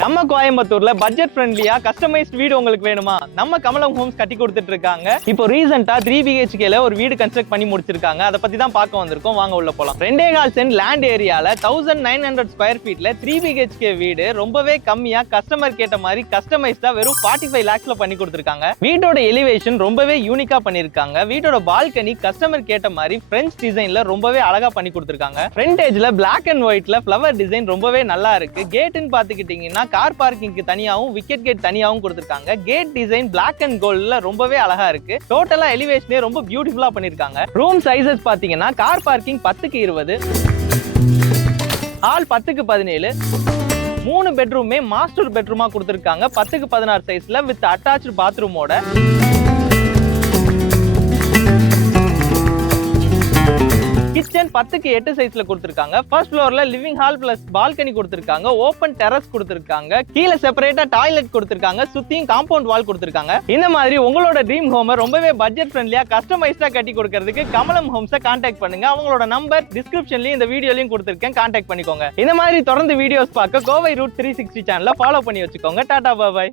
நம்ம கோயம்புத்தூர்ல பட்ஜெட் ஃப்ரெண்ட்லியா கஸ்டமைஸ்ட் வீடு உங்களுக்கு வேணுமா? நம்ம கமலம் ஹோம்ஸ் கட்டி கொடுத்துட்டு இருக்காங்க. இப்போ ரீசெண்டா 3 BHKல ஒரு வீடு கன்ஸ்ட்ரக்ட் பண்ணி முடிச்சிருக்காங்க. அதை பத்தி தான் பார்க்க வந்திருக்கோம். வாங்க உள்ள போலாம். 2.25 சென்ட் லேண்ட் ஏரியால 1900 ஸ்கொயர் ஃபீட்ல 3 BHK வீடு ரொம்பவே கம்மியா கஸ்டமர் கேட்ட மாதிரி கஸ்டமைஸ்டா வெறும் 45 lakhsல பண்ணி கொடுத்திருக்காங்க. வீட்டோட எலிவேஷன் ரொம்பவே யூனிக்கா பண்ணிருக்காங்க. வீட்டோட பால்கனி கஸ்டமர் கேட்ட மாதிரி பிரெஞ்ச் டிசைன்ல ரொம்பவே அழகா பண்ணி கொடுத்திருக்காங்க. ஃப்ரண்டேஜ்ல பிளாக் அண்ட் ஒயிட்ல ஃப்ளவர் டிசைன் ரொம்பவே நல்லா இருக்கு. கேட்னு பாத்துக்கிட்டீங்கன்னா கார் பார்க்கிங்க்கு தனியாவும் விக்கெட் கேட் தனியாவும் கொடுத்திருக்காங்க. கேட் டிசைன் பிளாக் அண்ட் கோல்ட்ல ரொம்பவே அழகா இருக்கு. டோட்டலா எலிவேஷனே ரொம்ப பியூட்டிஃபுல்லா பண்ணிருக்காங்க. ரூம் சைஸஸ் பாத்தீங்கன்னா கார் பார்க்கிங் 10க்கு 20, ஹால் 10க்கு 17, 3 பெட்ரூமே மாஸ்டர் பெட்ரூமா கொடுத்திருக்காங்க. 10க்கு 16 சைஸ்ல வித் அட்டாச்ட் பாத்ரூமோட. கிச்சன் 10க்கு 8 சைஸ்ல கொடுத்திருக்காங்க. ஃபர்ஸ்ட் ஃப்ளோர்ல லிவிங் ஹால் பிளஸ் பால்கனி கொடுத்திருக்காங்க. ஓபன் டெரஸ் கொடுத்திருக்காங்க. கீழ செப்பரேட்டா டாய்லெட் கொடுத்திருக்காங்க. சுத்தியும் காம்பவுண்ட் வால் கொடுத்திருக்காங்க. இந்த மாதிரி உங்களோட ட்ரீம் ஹோமை ரொம்பவே பட்ஜெட் ஃப்ரெண்ட்லியா கஸ்டமைஸ்டா கட்டி கொடுக்கிறதுக்கு கமலம் ஹோம்ஸை கான்டாக்ட் பண்ணுங்க. அவங்களோட நம்பர் டிஸ்கிரிப்ஷன்லயும் இந்த வீடியோலயும் கொடுத்திருக்கேன். கான்டாக்ட் பண்ணிக்கோங்க. இந்த மாதிரி தொடர்ந்து வீடியோஸ் பார்க்க கோவை ரூட் 360 சேனலை ஃபாலோ பண்ணி வச்சுக்கோங்க. டாடா பாய்.